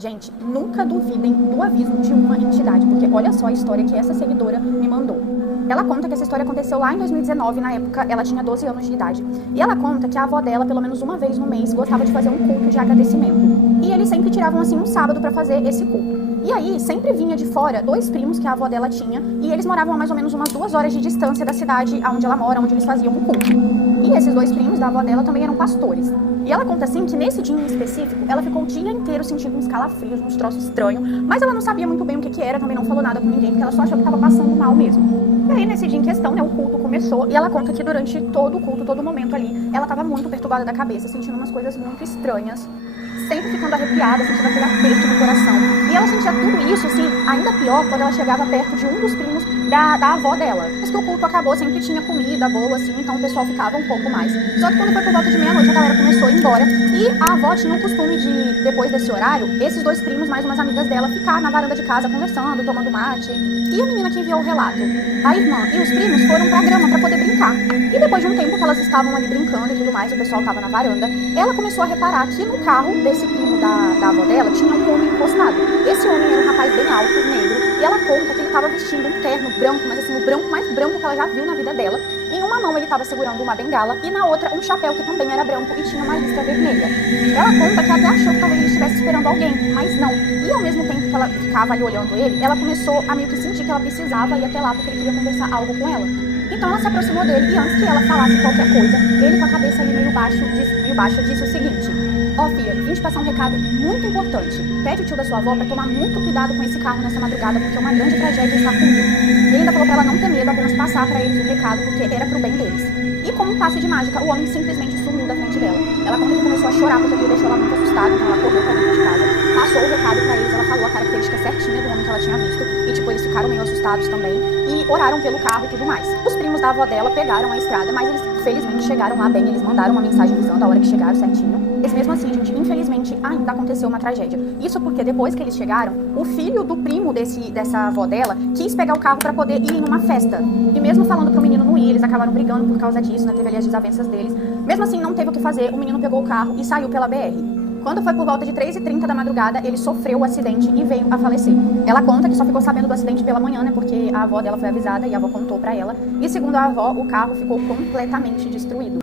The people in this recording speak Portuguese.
Gente, nunca duvidem do aviso de uma entidade, porque olha só a história que essa seguidora me mandou. Ela conta que essa história aconteceu lá em 2019, na época ela tinha 12 anos de idade. E ela conta que a avó dela, pelo menos uma vez no mês, gostava de fazer um culto de agradecimento. E eles sempre tiravam assim um sábado pra fazer esse culto. E aí, sempre vinha de fora 2 primos que a avó dela tinha, e eles moravam a mais ou menos umas 2 horas de distância da cidade onde ela mora, onde eles faziam o culto. E esses 2 primos da avó dela também eram pastores. E ela conta assim que nesse dia em específico, ela ficou o dia inteiro sentindo uns calafrios, uns troços estranhos, mas ela não sabia muito bem o que era, também não falou nada com ninguém, porque ela só achou que estava passando mal mesmo. E aí, nesse dia em questão, né, o culto começou, e ela conta que durante todo o culto, todo momento ali, ela estava muito perturbada da cabeça, sentindo umas coisas muito estranhas, sempre ficando arrepiada, sentindo aquele aperto no coração. E ela sentia tudo isso, assim, ainda pior, quando ela chegava perto de um dos primos da avó dela. Mas que o culto acabou, sempre tinha comida boa, assim, então o pessoal ficava um pouco mais. Só que quando foi por volta de meia-noite, a galera começou a ir embora. E a avó tinha o costume de, depois desse horário, esses 2 primos, mais umas amigas dela, ficar na varanda de casa conversando, tomando mate. E a menina que enviou o relato, a irmã e os primos foram pra grama pra poder brincar. E depois de um tempo que elas estavam ali brincando e tudo mais, o pessoal tava na varanda, ela começou a reparar que no carro desse primo da avó dela tinha um homem encostado. Esse homem era um rapaz bem alto, negro, e ela conta que ele estava vestindo um terno branco, mas assim, o branco mais branco que ela já viu na vida dela. Em uma mão ele estava segurando uma bengala e na outra um chapéu que também era branco e tinha uma listra vermelha. Ela conta que até achou que talvez ele estivesse esperando alguém, mas não. E ao mesmo tempo que ela ficava ali olhando ele, ela começou a meio que sentir que ela precisava ir até lá porque ele queria conversar algo com ela. Então ela se aproximou dele e antes que ela falasse qualquer coisa, ele com a cabeça ali meio baixa disse o seguinte: ó, filha, vim te passar um recado muito importante. Pede o tio da sua avó pra tomar muito cuidado com esse carro nessa madrugada, porque uma grande tragédia está por vir. Ele ainda falou pra ela não ter medo, apenas passar pra eles o recado, porque era pro bem deles. E como um passe de mágica, o homem simplesmente sumiu da frente dela. Ela conta que começou a chorar porque aquilo deixou ela muito assustada, então ela correu pra dentro de casa, passou o recado pra eles, ela falou a característica certinha do homem que ela tinha visto, e tipo, eles ficaram meio assustados também, e oraram pelo carro e tudo mais. Os primos da avó dela pegaram a estrada, mas eles felizmente chegaram lá bem, eles mandaram uma mensagem avisando a hora que chegaram certinho. Mas mesmo assim, gente, infelizmente ainda aconteceu uma tragédia. Isso porque depois que eles chegaram, o filho do primo dessa avó dela quis pegar o carro pra poder ir em uma festa. E mesmo falando pro menino não ir, eles acabaram brigando por causa disso, né? Teve ali as desavenças deles. Mesmo assim, não teve o que fazer, o menino pegou o carro e saiu pela BR. Quando foi por volta de 3h30 da madrugada, ele sofreu o acidente e veio a falecer. Ela conta que só ficou sabendo do acidente pela manhã, né? Porque a avó dela foi avisada e a avó contou pra ela. E segundo a avó, o carro ficou completamente destruído.